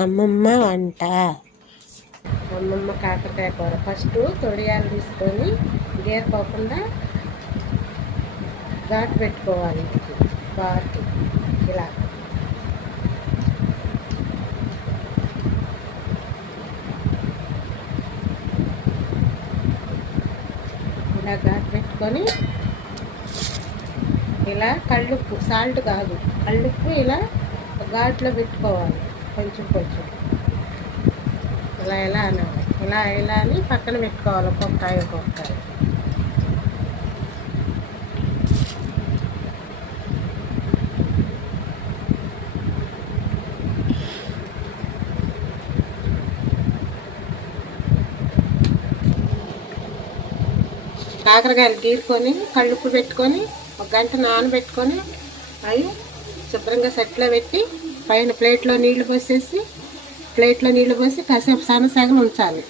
అమ్మమ్మ వంట. అమ్మమ్మ కాకరకాయ కూర. ఫస్ట్ తొడియాలు తీసుకొని గీరపోకుండా ఘాటు పెట్టుకోవాలి. ఘాటు ఇలా ఇలా ఘాటు పెట్టుకొని ఇలా కళ్ళుప్పు, సాల్ట్ కాదు కళ్ళుప్పు ఇలా ఘాట్లో పెట్టుకోవాలి. కొంచెం కొంచెం ఇలా అనాలి. ఇలా అని పక్కన పెట్టుకోవాలి. ఒక్కొక్కకాయ కాకరకాయలు గీరుకొని కళ్ళుప్పు పెట్టుకొని 1 గంట నానబెట్టుకొని అవి శుభ్రంగా సెట్లో పెట్టి పైన ప్లేట్లో నీళ్లు పోసి కాసేపు సగం ఉంచాలి.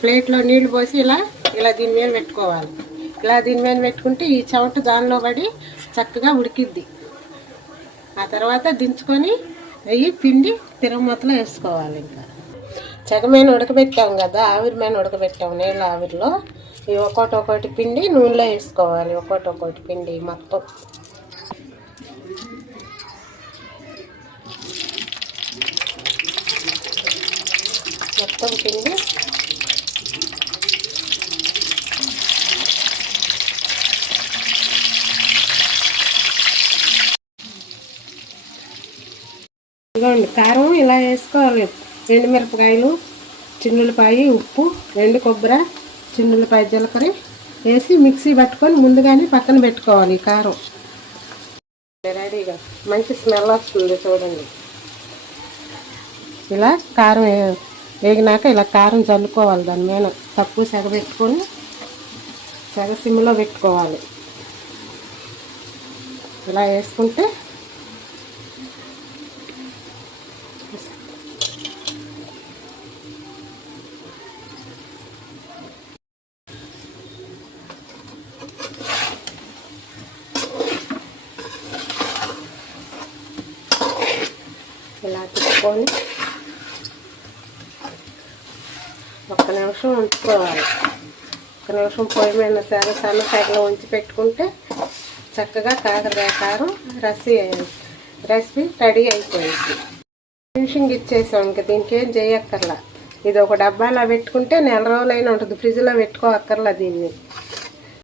ప్లేట్లో నీళ్లు పోసి ఇలా దీని మీద పెట్టుకోవాలి. దీని మీద పెట్టుకుంటే ఈ చెమట దానిలో పడి చక్కగా ఉడికిద్ది. ఆ తర్వాత దించుకొని అవి పిండి తిరగమూతలో వేసుకోవాలి. ఇంకా చెగమైన ఉడకబెట్టాం కదా, ఆవిరి మీద ఉడకబెట్టాము నీళ్ళ ఆవిరిలో. ఇవి ఒక్కొక్కటి పిండి నూనెలో వేసుకోవాలి. ఒక్కొక్కటి పిండి మొత్తం పిండి ఇదిగోండి. కారం ఇలా వేసుకోవాలి. ఎండుమిరపకాయలు, చిన్నులపాయ, ఉప్పు, ఎండు కొబ్బరి, చిన్నులపాయ, జీలకర్ర వేసి మిక్సీ పట్టుకొని ముందుగానే పక్కన పెట్టుకోవాలి. ఈ కారం రెడీగా మంచి స్మెల్ వస్తుంది. చూడండి, ఇలా కారం వేగినాక ఇలా కారం చల్లుకోవాలి. దాని మీద తక్కువ సెగ పెట్టుకొని సిమ్లో పెట్టుకోవాలి. ఇలా వేసుకుంటే ఇలా తిప్పుకొని 1 నిమిషం ఉంచుకోవాలి. 1 నిమిషం పొయ్యి మీద సన్న సెగలో ఉంచి పెట్టుకుంటే చక్కగా కాకరకాయ కారం రెసిపీ రెడీ అయిపోయింది. ఫినిషింగ్ ఇచ్చేసాం. ఇంకా దీనికి ఏం చేయక్కర్లా. ఇది ఒక డబ్బాలో పెట్టుకుంటే నెల రోజులైనా ఉంటుంది. ఫ్రిడ్జ్లో పెట్టుకోక్కర్లా దీన్ని.